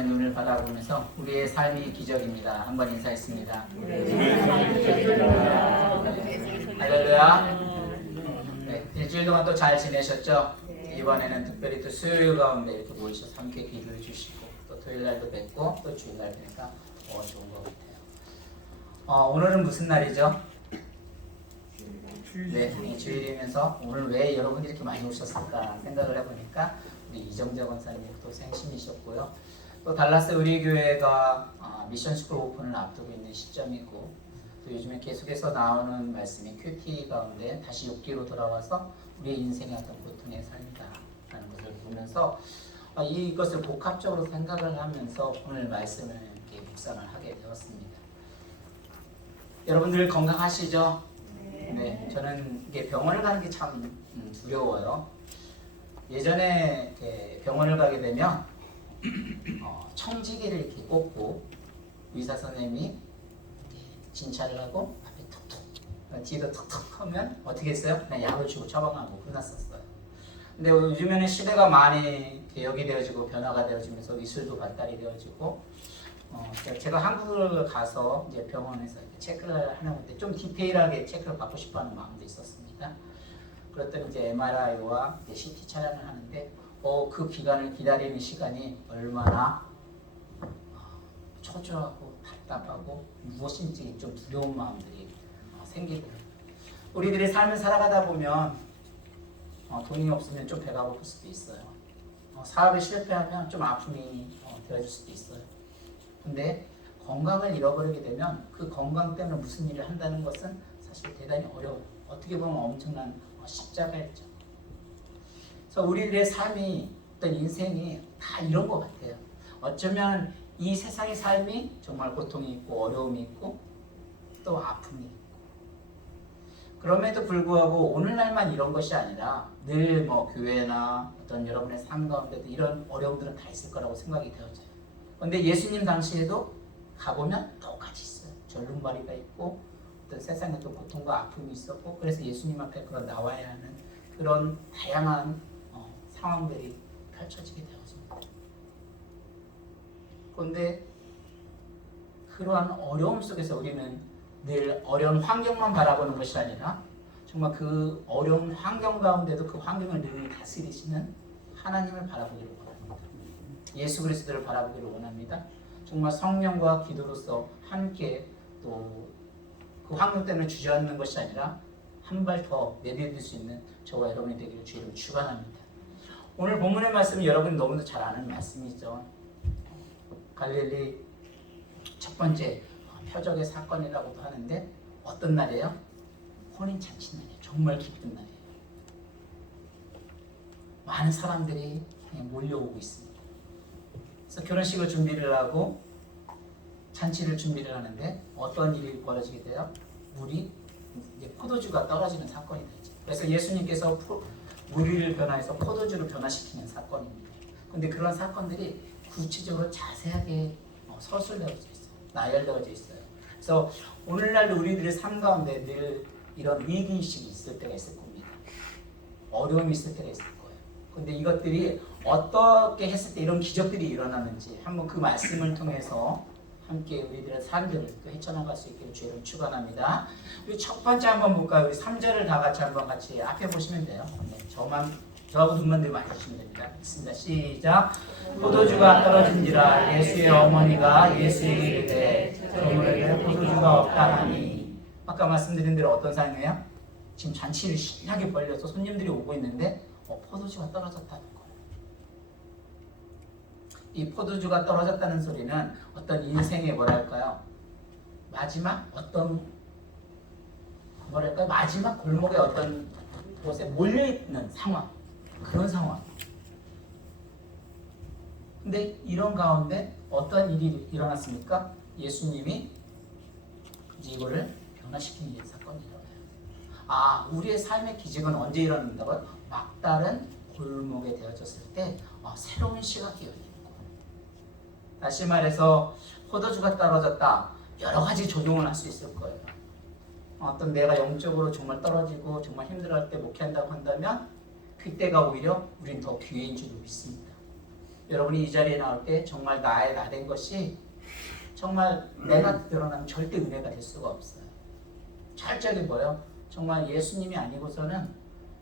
하나님의 눈을 바라보면서 우리의 삶이 기적입니다. 한번 인사했습니다. 할렐루야. 네, 일주일 동안 또 잘 지내셨죠? 이번에는 특별히 또 수요일 가운데 이렇게 모이셔서 함께 기도해 주시고 또 토요일 날도 뵙고 또 주일 날 뵈니까 좋은 것 같아요. 오늘은 무슨 날이죠? 네, 주일이면서 오늘 왜 여러분들이 이렇게 많이 오셨을까 생각을 해보니까 우리 이정재 권사님 또 생신이셨고요. 또 달라스 우리 교회가 미션 스쿨 오픈을 앞두고 있는 시점이고, 또 요즘에 계속해서 나오는 말씀이 큐티 가운데 다시 육기로 돌아와서 우리의 인생의 어떤 고통의 삶이다라는 것을 보면서 이것을 복합적으로 생각을 하면서 오늘 말씀을 이렇게 묵상을 하게 되었습니다. 여러분들 건강하시죠? 네, 저는 이게 병원을 가는 게 참 두려워요. 예전에 병원을 가게 되면 청지기를 이렇게 꽂고 의사 선생님이 진찰을 하고 앞에 툭툭 뒤에도 툭툭 하면 어떻게 했어요? 그냥 약을 주고 처방하고 끝났었어요. 근데 요즘에는 시대가 많이 개혁이 되어지고 변화가 되어지면서 기술도 발달이 되어지고 제가 한국을 가서 이제 병원에서 체크를 하는데 좀 디테일하게 체크를 받고 싶어하는 마음도 있었습니다. 그랬더니 이제 MRI와 이제 CT 촬영을 하는데 그 기간을 기다리는 시간이 얼마나 초조하고 답답하고 무엇인지 좀 두려운 마음들이 생기더라고요. 우리들이 삶을 살아가다 보면 돈이 없으면 좀 배가 고플 수도 있어요. 사업에 실패하면 좀 아픔이 되어질 수도 있어요. 근데 건강을 잃어버리게 되면 그 건강 때문에 무슨 일을 한다는 것은 사실 대단히 어려워요. 어떻게 보면 엄청난 십자가였죠. 그래서 우리들의 삶이 어떤 인생이 다 이런 것 같아요. 어쩌면 이 세상의 삶이 정말 고통이 있고 어려움이 있고 또 아픔이 있고, 그럼에도 불구하고 오늘날만 이런 것이 아니라 늘 교회나 어떤 여러분의 삶 가운데도 이런 어려움들은 다 있을 거라고 생각이 되어져요. 그런데 예수님 당시에도 가보면 똑같이 있어요. 절름발이가 있고 어떤 세상에 또 고통과 아픔이 있었고, 그래서 예수님 앞에 나와야 하는 그런 다양한 상황들이 펼쳐지게 되었습니다. 그런데 그러한 어려움 속에서 우리는 늘 어려운 환경만 바라보는 것이 아니라 정말 그 어려운 환경 가운데도 그 환경을 늘 다스리시는 하나님을 바라보기를 원합니다. 예수 그리스도를 바라보기를 원합니다. 정말 성령과 기도로서 함께 또 그 환경 때문에 주저앉는 것이 아니라 한 발 더 내디딜 수 있는 저와 여러분이 되기를 주의로 축원합니다. 오늘 본문의 말씀은 여러분이 너무도 잘 아는 말씀이죠. 갈릴리 첫 번째 표적의 사건이라고도 하는데 어떤 날이에요? 혼인잔치 날이에요. 정말 기쁜 날이에요. 많은 사람들이 몰려오고 있습니다. 그래서 결혼식을 준비를 하고 잔치를 준비를 하는데 어떤 일이 벌어지게 돼요? 물이 이제 포도주가 떨어지는 사건이 되죠. 그래서 예수님께서 물을 변화해서 포도주로 변화시키는 사건입니다. 그런데 그런 사건들이 구체적으로 자세하게 서술되어져 있어요. 나열되어져 있어요. 그래서 오늘날 우리들의 삶 가운데 늘 이런 위기의식이 있을 때가 있을 겁니다. 어려움이 있을 때가 있을 거예요. 그런데 이것들이 어떻게 했을 때 이런 기적들이 일어나는지 한번 그 말씀을 통해서 함께 우리들의 삶들을 또 헤쳐나갈 수 있기를 주의를 축원합니다. 우리 첫 번째 한번 볼까요? 우리 3절을 다 같이 한번 같이 앞에 보시면 돼요. 네, 저하고 눈만 들고 맞으시면 됩니다. 있습니다. 시작. 포도주가 떨어진지라 예수의 어머니가 예수에게 이르되 저물에게 포도주가 없다하니. 아까 말씀드린 대로 어떤 상황이에요? 지금 잔치를 신나게 벌려서 손님들이 오고 있는데 포도주가 떨어졌다는 거예요. 이 포도주가 떨어졌다는 소리는 어떤 인생의 마지막 마지막 골목의 어떤 곳에 몰려있는 상황, 그런 상황. 근데 이런 가운데 어떤 일이 일어났습니까? 예수님이 이제 이거를 변화시키는 사건이 일어나요. 우리의 삶의 기적은 언제 일어난다고요? 막다른 골목에 되어졌을 때 새로운 시각이 열리는 거예요. 다시 말해서 포도주가 떨어졌다. 여러 가지 적용을 할 수 있을 거예요. 어떤 내가 영적으로 정말 떨어지고 정말 힘들어할 때 목회한다고 한다면 그때가 오히려 우린 더 기회인 줄로 믿습니다. 여러분이 이 자리에 나올 때 정말 나의 나 된 것이 정말 내가 드러나면 절대 은혜가 될 수가 없어요. 철저하게 뭐예요? 정말 예수님이 아니고서는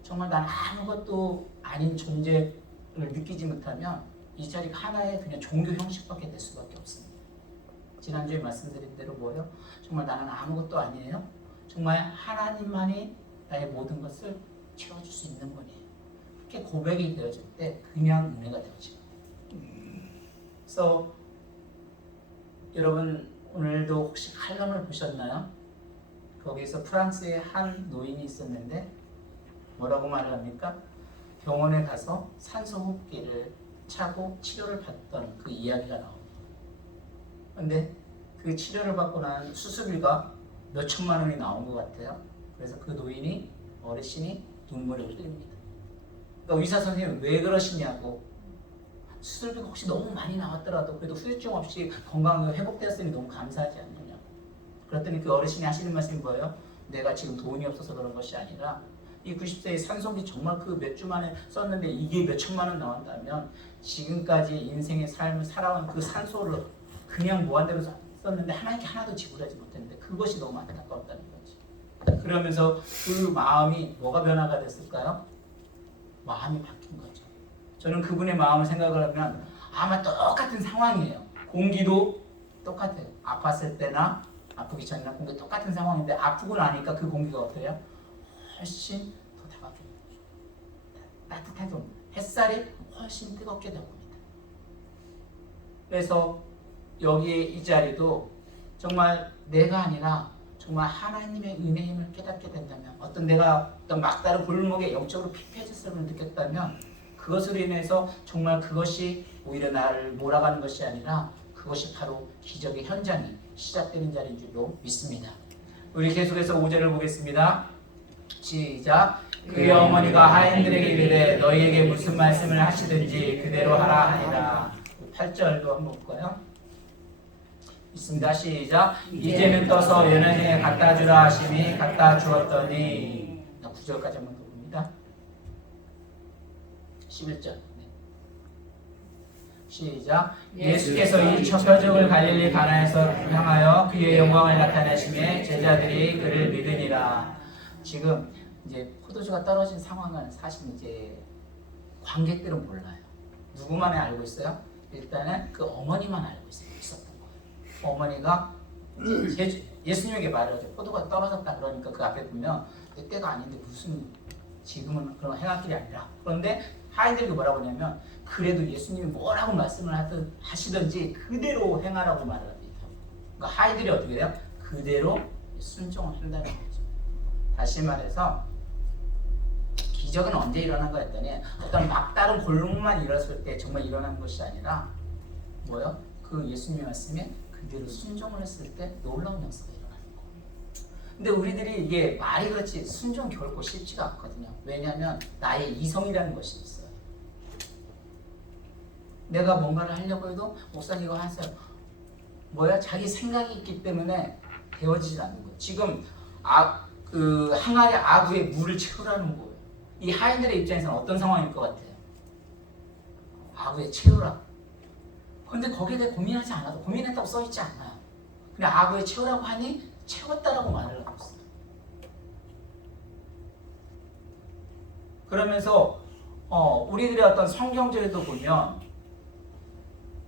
정말 난 아무것도 아닌 존재를 느끼지 못하면 이 자리가 하나의 그냥 종교 형식밖에 될 수밖에 없습니다. 지난주에 말씀드린 대로 뭐예요? 정말 나는 아무것도 아니에요. 정말 하나님만이 나의 모든 것을 채워줄 수 있는 분이에요. 그렇게 고백이 되어질 때 그냥 은혜가 되어지고. 그래서 여러분 오늘도 혹시 칼럼을 보셨나요? 거기서 프랑스의 한 노인이 있었는데 뭐라고 말을 합니까? 병원에 가서 산소 호흡기를 차고 치료를 받던 그 이야기가 나옵니다. 근데 그 치료를 받고 난 수술비가 몇 천만 원이 나온 것 같아요. 그래서 그 노인이 어르신이 눈물을 흘립니다. 그러니까 의사 선생님이 왜 그러시냐고, 수술비가 혹시 너무 많이 나왔더라도 그래도 후유증 없이 건강이 회복되었으니 너무 감사하지 않느냐고. 그랬더니 그 어르신이 하시는 말씀이 뭐예요? 내가 지금 돈이 없어서 그런 것이 아니라 이 90세의 산소비 정말 그 몇 주 만에 썼는데 이게 몇 천만 원 나왔다면 지금까지 인생의 삶을 살아온 그 산소를 그냥 무한대로 썼는데 하나님께 하나도 지불하지 못했는데 그것이 너무 안타까웠다는 거지. 그러면서 그 마음이 뭐가 변화가 됐을까요? 마음이 바뀐 거죠. 저는 그분의 마음을 생각을 하면 아마 똑같은 상황이에요. 공기도 똑같아요. 아팠을 때나 아프기 전이나 공기 똑같은 상황인데 아프고 나니까 그 공기가 어때요? 훨씬 더 다가게 따뜻하게 옵니다. 햇살이 훨씬 뜨겁게 되고 옵니다. 그래서 여기에 이 자리도 정말 내가 아니라 정말 하나님의 은혜임을 깨닫게 된다면, 어떤 내가 어떤 막다른 골목에 영적으로 피폐해졌음을 느꼈다면 그것으로 인해서 정말 그것이 오히려 나를 몰아가는 것이 아니라 그것이 바로 기적의 현장이 시작되는 자리인 줄로 믿습니다. 우리 계속해서 5절을 보겠습니다. 시작. 그의 어머니가 하인들에게 이르되 너희에게 무슨 말씀을 하시든지 그대로 하라 하니라. 8절도 한번 볼까요? 있습니다. 시작. 이제는 떠서 연회장에 갖다 주라 하시니 갖다 주었더니. 9절까지 한번 더 봅니다. 11절. 시작. 예수께서 이 첫 표적을 갈릴리 가나에서 향하여 그의 영광을 나타내시매 제자들이 그를 믿으니라. 지금 이제 포도주가 떨어진 상황은 사실 이제 관객들은 몰라요. 누구만 알고 있어요? 일단은 그 어머니만 알고 있었던 거예요. 어머니가 예수님에게 말하죠. 포도가 떨어졌다 그러니까 그 앞에 보면 때가 아닌데 무슨 지금은 그런 행악길이 아니라. 그런데 하인들이 뭐라고 하냐면 그래도 예수님이 뭐라고 말씀을 하시든지 그대로 행하라고 말을 합니다. 그러니까 하인들이 어떻게 돼요? 그대로 순종을 한다는 거죠. 다시 말해서 기적은 언제 일어난 거 했더니 어떤 막다른 골목만 일었을 때 정말 일어난 것이 아니라 뭐요? 그 예수님의 말씀에 그대로 순종을 했을 때 놀라운 역사가 일어나는 거예요. 근데 우리들이 이게 말이 그렇지 순종 결코 쉽지가 않거든요. 왜냐하면 나의 이성이라는 것이 있어요. 내가 뭔가를 하려고 해도 목사님 이거 하세요. 뭐야? 자기 생각이 있기 때문에 되어지지 않는 거예요. 지금 그 항아리 아구에 물을 채우라는 거예요. 이 하인들의 입장에서는 어떤 상황일 것 같아요? 아구에 채우라. 근데 거기에 대해 고민하지 않아도 고민했다고 써있지 않아요. 그냥 아구에 채우라고 하니 채웠다라고 말을 하고 있어요. 그러면서 우리들의 어떤 성경절에도 보면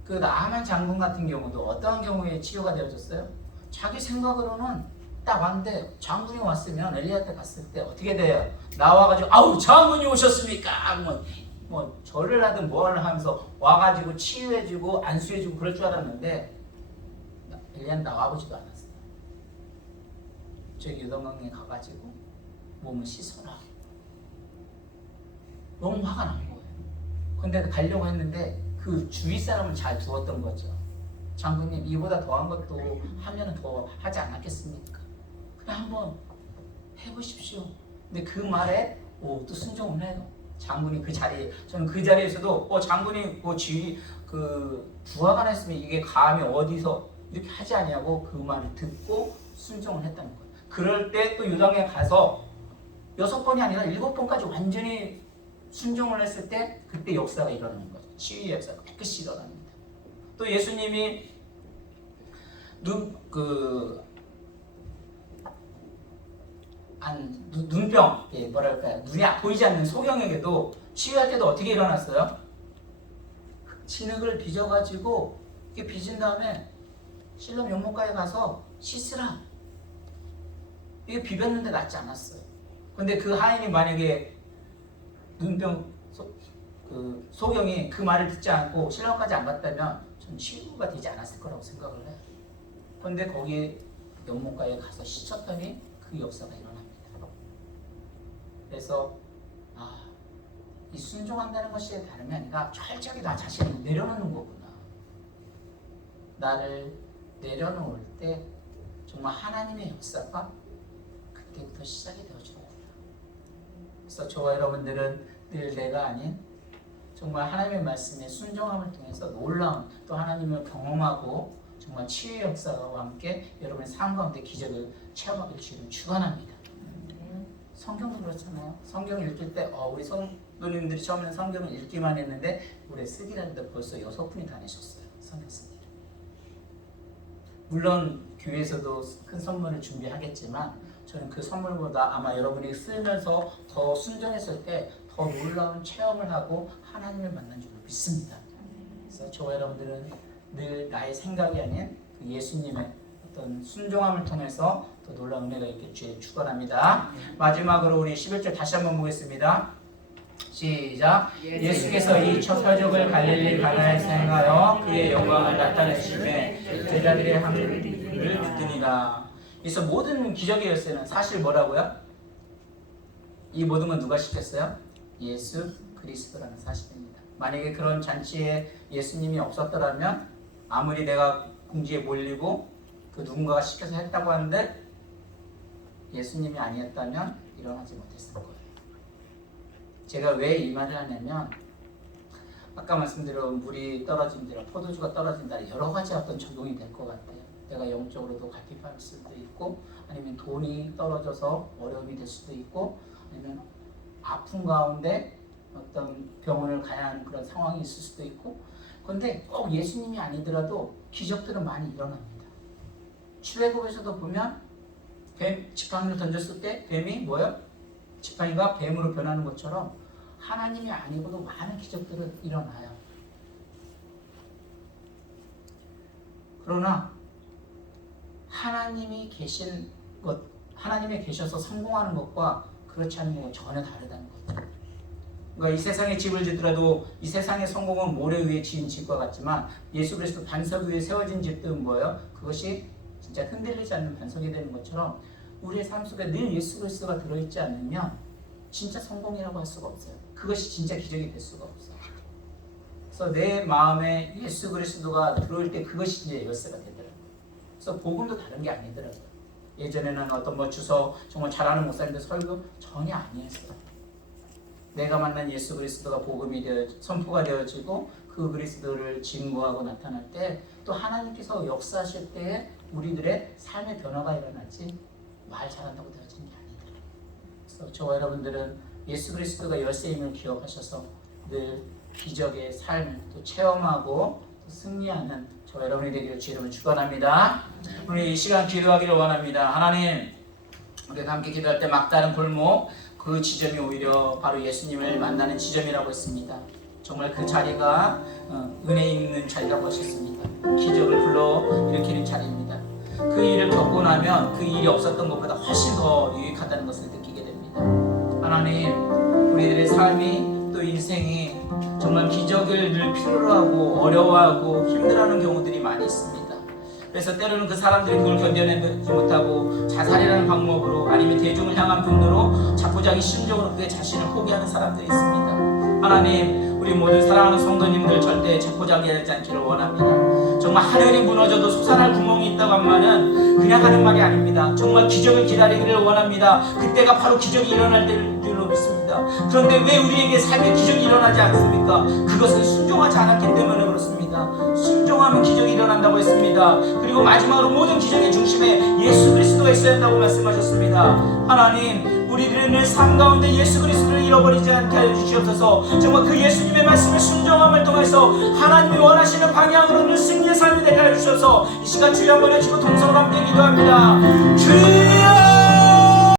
그 나하만 장군 같은 경우도 어떠한 경우에 치료가 되어졌어요? 자기 생각으로는 딱 왔는데 장군이 왔으면 엘리야한테 갔을 때 어떻게 돼요? 나와가지고 아우 장군이 오셨습니까? 뭐 절을 하든 뭐를 하면서 와가지고 치유해주고 안수해주고 그럴 줄 알았는데 엘리야는 나와보지도 않았어요. 저기 유동강에 가가지고 몸을 씻어라. 너무 화가 난 거예요. 근데 가려고 했는데 그 주위 사람을 잘 두었던 거죠. 장군님 이보다 더한 것도 하면 더 하지 않았겠습니까? 그냥 한번 해보십시오. 근데 그 말에 또 순종을 해요. 장군이 그 자리에, 저는 그 자리에서도 장군이 부하가 했으면 이게 감히 어디서 이렇게 하지 않냐고 그 말을 듣고 순종을 했다는 거예요. 그럴 때 또 요단에 가서 6번이 아니라 7번까지 완전히 순종을 했을 때 그때 역사가 일어나는 거죠. 치유의 역사가 깨끗이 일어납니다. 또 예수님이 눈병, 뭐랄까요, 눈이 보이지 않는 소경에게도 치유할 때도 어떻게 일어났어요? 진흙을 빚어가지고 이렇게 빚은 다음에 실로 용목가에 가서 씻으라. 이게 비볐는데 낫지 않았어요. 근데 그 하인이 만약에 눈병 소경이 그 말을 듣지 않고 신랑까지 안 갔다면 전 치유가 되지 않았을 거라고 생각을 해요. 그런데 거기에 연못가에 가서 씻었더니 그 역사가 일어납니다. 그래서 이 순종한다는 것이 다름이 아니라 철저하게 나 자신을 내려놓는 거구나. 나를 내려놓을 때 정말 하나님의 역사가 그때부터 시작이 되어지는구나. 그래서 저와 여러분들은 늘 내가 아닌 정말 하나님의 말씀에 순종함을 통해서 놀라운 또 하나님을 경험하고 정말 치유의 역사와 함께 여러분의 삶 가운데 기적을 체험하길 주님 축원합니다. 성경도 그렇잖아요. 성경을 읽을 때 우리 성도님들이 처음에는 성경을 읽기만 했는데 올해 쓰기라는데 벌써 6분이 다니셨어요. 성경 쓰기. 물론 교회에서도 큰 선물을 준비하겠지만 저는 그 선물보다 아마 여러분이 쓰면서 더 순종했을 때 더 놀라운 체험을 하고 하나님을 만난 줄로 믿습니다. 그래서 저와 여러분들은 늘 나의 생각이 아닌 그 예수님의 어떤 순종함을 통해서 더 놀라운 은혜가 있길 주에 축원합니다. 마지막으로 우리 11절 다시 한번 보겠습니다. 시작. 예수께서 이 첫 표적을 갈릴리 가나에서 행하여 그의 영광을 나타내시매 제자들의 함을 듣더니라. 그래서 모든 기적의 열쇠는 사실 뭐라고요? 이 모든 건 누가 시켰어요? 예수 그리스도라는 사실입니다. 만약에 그런 잔치에 예수님이 없었더라면 아무리 내가 궁지에 몰리고 그 누군가가 시켜서 했다고 하는데 예수님이 아니었다면 일어나지 못했을 거예요. 제가 왜 이 말을 하냐면 아까 말씀드린 물이 떨어진다, 포도주가 떨어진다 여러 가지 어떤 적용이 될 것 같아요. 내가 영적으로도 갈피할 수도 있고 아니면 돈이 떨어져서 어려움이 될 수도 있고 아니면 아픈 가운데 어떤 병원을 가야 하는 그런 상황이 있을 수도 있고 그런데 꼭 예수님이 아니더라도 기적들은 많이 일어납니다. 출애굽에서도 보면 뱀 지팡이를 던졌을 때 뱀이 뭐예요? 지팡이가 뱀으로 변하는 것처럼 하나님이 아니고도 많은 기적들은 일어나요. 그러나 하나님이 계신 것, 하나님이 계셔서 성공하는 것과 그렇지 않은 것은 전혀 다르다는 거죠. 그러니까 이 세상에 집을 짓더라도 이 세상의 성공은 모래 위에 지은 집과 같지만 예수 그리스도 반석 위에 세워진 집들은 뭐예요? 그것이 진짜 흔들리지 않는 반석이 되는 것처럼 우리의 삶 속에 늘 예수 그리스도가 들어있지 않으면 진짜 성공이라고 할 수가 없어요. 그것이 진짜 기적이 될 수가 없어요. 그래서 내 마음에 예수 그리스도가 들어올 때 그것이 이제 열쇠가 되더라고요. 그래서 복음도 다른 게 아니더라고요. 예전에는 어떤 주서 정말 잘하는 목사님들 설교 전혀 아니었어요. 내가 만난 예수 그리스도가 복음이 되어 선포가 되어지고 그 그리스도를 증거하고 나타날 때 또 하나님께서 역사하실 때에 우리들의 삶의 변화가 일어나지 말 잘한다고 되어지는 게 아니더라고요. 그래서 저와 여러분들은 예수 그리스도가 열쇠임을 기억하셔서 늘 기적의 삶을 또 체험하고 또 승리하는 저와 여러분이 되기를 주 이름으로 축원합니다. 우리 이 시간 기도하기를 원합니다. 하나님, 우리가 함께 기도할 때 막다른 골목 그 지점이 오히려 바로 예수님을 만나는 지점이라고 했습니다. 정말 그 자리가 은혜 있는 자리라고 하셨습니다. 기적을 불러 일으키는 자리입니다. 그 일을 겪고 나면 그 일이 없었던 것보다 훨씬 더 유익하다는 것을 느끼게 됩니다. 하나님, 우리들의 삶이 또 인생이 정말 기적을 늘 필요로 하고 어려워하고 힘들어하는 경우들이 많이 있습니다. 그래서 때로는 그 사람들이 그걸 견뎌내지 못하고 자살이라는 방법으로 아니면 대중을 향한 분노로 자포자기 심정으로 그의 자신을 포기하는 사람들이 있습니다. 하나님, 우리 모든 사랑하는 성도님들 절대 자포자기하지 않기를 원합니다. 정말 하늘이 무너져도 솟아날 구멍이 있다고 하면은 그냥 하는 말이 아닙니다. 정말 기적을 기다리기를 원합니다. 그때가 바로 기적이 일어날 때를 줄로 믿습니다. 그런데 왜 우리에게 삶의 기적이 일어나지 않습니까? 그것은 순종하지 않았기 때문에 그렇습니다. 순종하면 기적이 일어난다고 했습니다. 그리고 마지막으로 모든 기적의 중심에 예수 그리스도가 있어야 한다고 말씀하셨습니다. 하나님, 우리들의 삶 가운데 예수 그리스도를 잃어버리지 않게 하여 주시옵소서. 정말 그 예수님의 말씀에 순종함을 통해서 하나님이 원하시는 방향으로 승리의 삶이 되게 하여 주셔서 이 시간 주여 한번 해주시고 동서로 함께 기도합니다.